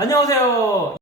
안녕하세요.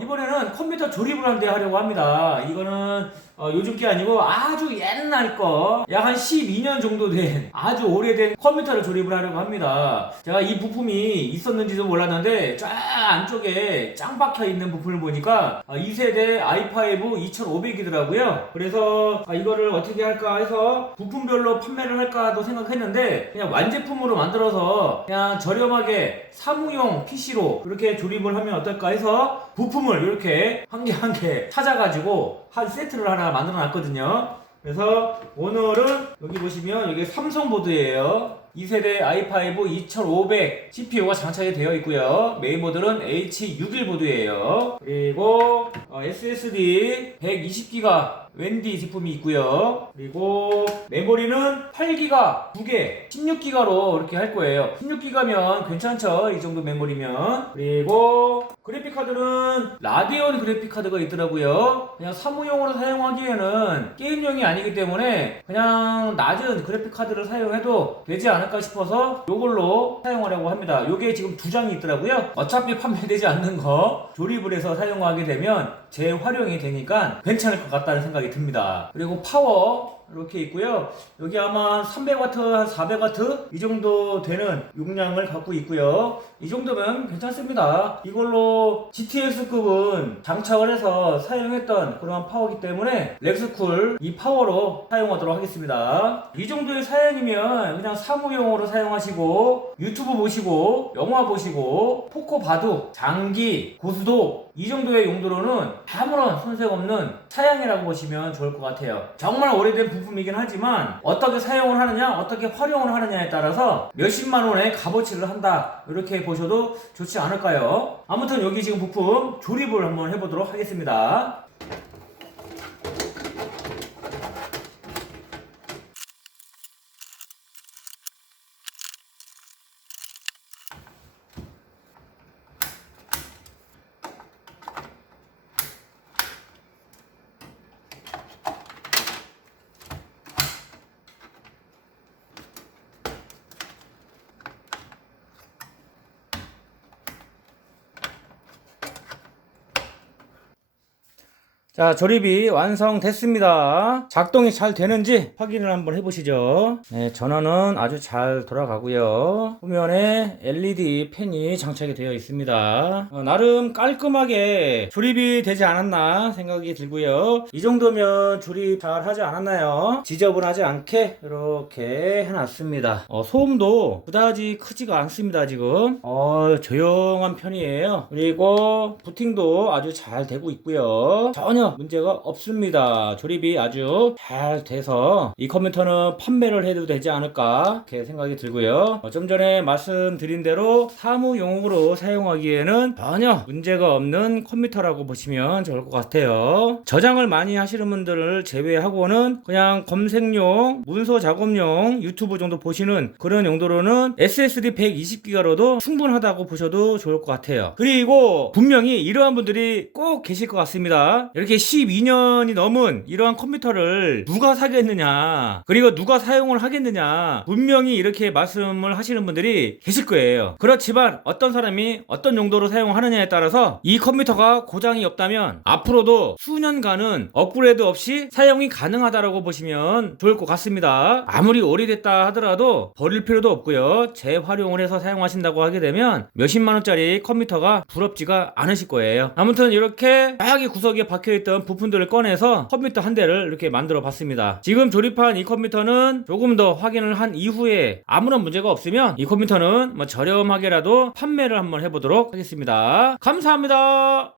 이번에는 컴퓨터 조립을 한대 하려고 합니다. 이거는 어, 요즘 게 아니고 아주 옛날 거, 약 한 12년 정도 된 아주 오래된 컴퓨터를 조립을 하려고 합니다. 제가 이 부품이 있었는지도 몰랐는데 쫙 안쪽에 짱 박혀 있는 부품을 보니까 2세대 i5 2500이더라고요. 그래서 아, 이거를 어떻게 할까 해서 부품별로 판매를 할까도 생각했는데 그냥 완제품으로 만들어서 그냥 저렴하게 사무용 PC로 이렇게 조립을 하면 어떨까 해서 부품을 이렇게 한 개 한 개 찾아가지고 한 세트를 하나 만들어 놨거든요. 그래서 오늘은 여기 보시면 여기 삼성 보드예요. 2세대 i5 2500 CPU가 장착이 되어 있고요. 메인보드는 H61 보드예요. 그리고 어, SSD 120기가 웬디 제품이 있고요. 그리고 메모리는 8기가 2개, 16기가로 이렇게 할 거예요. 16기가면 괜찮죠? 이 정도 메모리면. 그리고 그래픽 카드는 라디온 그래픽 카드가 있더라고요. 그냥 사무용으로 사용하기에는 게임용이 아니기 때문에 그냥 낮은 그래픽 카드를 사용해도 되지 않을까 싶어서 이걸로 사용하려고 합니다. 요게 지금 두 장이 있더라고요. 어차피 판매되지 않는 거 조립을 해서 사용하게 되면 재활용이 되니까 괜찮을 것 같다는 생각이 듭니다. 그리고 파워 이렇게 있고요. 여기 아마 300W, 한 400W 이 정도 되는 용량을 갖고 있고요. 이 정도면 괜찮습니다. 이걸로 GTX급은 장착을 해서 사용했던 그런 파워이기 때문에 렉스쿨 이 파워로 사용하도록 하겠습니다. 이 정도의 사양이면 그냥 사무용으로 사용하시고 유튜브 보시고 영화 보시고 포코 바둑, 장기, 고수도 이 정도의 용도로는 아무런 손색 없는 사양이라고 보시면 좋을 것 같아요. 정말 오래된 부품이긴 하지만 어떻게 사용을 하느냐, 어떻게 활용을 하느냐에 따라서 몇십만 원의 값어치를 한다. 이렇게 보셔도 좋지 않을까요? 아무튼 여기 지금 부품 조립을 한번 해보도록 하겠습니다. 자, 조립이 완성됐습니다. 작동이 잘 되는지 확인을 한번 해보시죠. 네, 전원은 아주 잘 돌아가고요. 후면에 LED 팬이 장착이 되어 있습니다. 어, 나름 깔끔하게 조립이 되지 않았나 생각이 들고요. 이 정도면 조립 잘 하지 않았나요? 지저분하지 않게 이렇게 해놨습니다. 어, 소음도 그다지 크지가 않습니다, 지금. 어, 조용한 편이에요. 그리고 부팅도 아주 잘 되고 있고요. 전혀 문제가 없습니다. 조립이 아주 잘 돼서 이 컴퓨터는 판매를 해도 되지 않을까 이렇게 생각이 들고요. 어, 좀 전에 말씀드린 대로 사무용으로 사용하기에는 전혀 문제가 없는 컴퓨터라고 보시면 좋을 것 같아요. 저장을 많이 하시는 분들을 제외하고는 그냥 검색용, 문서 작업용, 유튜브 정도 보시는 그런 용도로는 SSD 120기가로도 충분하다고 보셔도 좋을 것 같아요. 그리고 분명히 이러한 분들이 꼭 계실 것 같습니다. 이렇게 12년이 넘은 이러한 컴퓨터를 누가 사겠느냐, 그리고 누가 사용을 하겠느냐, 분명히 이렇게 말씀을 하시는 분들이 계실 거예요. 그렇지만 어떤 사람이 어떤 용도로 사용하느냐에 따라서 이 컴퓨터가 고장이 없다면 앞으로도 수년간은 업그레이드 없이 사용이 가능하다라고 보시면 좋을 것 같습니다. 아무리 오래됐다 하더라도 버릴 필요도 없고요. 재활용을 해서 사용하신다고 하게 되면 몇십만 원짜리 컴퓨터가 부럽지가 않으실 거예요. 아무튼 이렇게 다양하게 구석에 박혀 있던 부품들을 꺼내서 컴퓨터 한 대를 이렇게 만들어 봤습니다. 지금 조립한 이 컴퓨터는 조금 더 확인을 한 이후에 아무런 문제가 없으면 이 컴퓨터는 뭐 저렴하게라도 판매를 한번 해보도록 하겠습니다. 감사합니다.